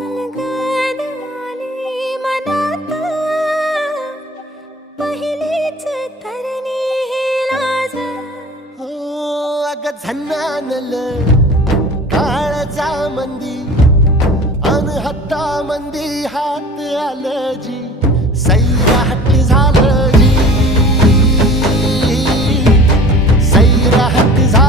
अलगद आली मनात पहिलीच तरणी ही लाज. हो अग झन्नानल काळजा मंदी अन हत्ता मंदी हात आलं जी सैराट झालं जी सैराट झालं.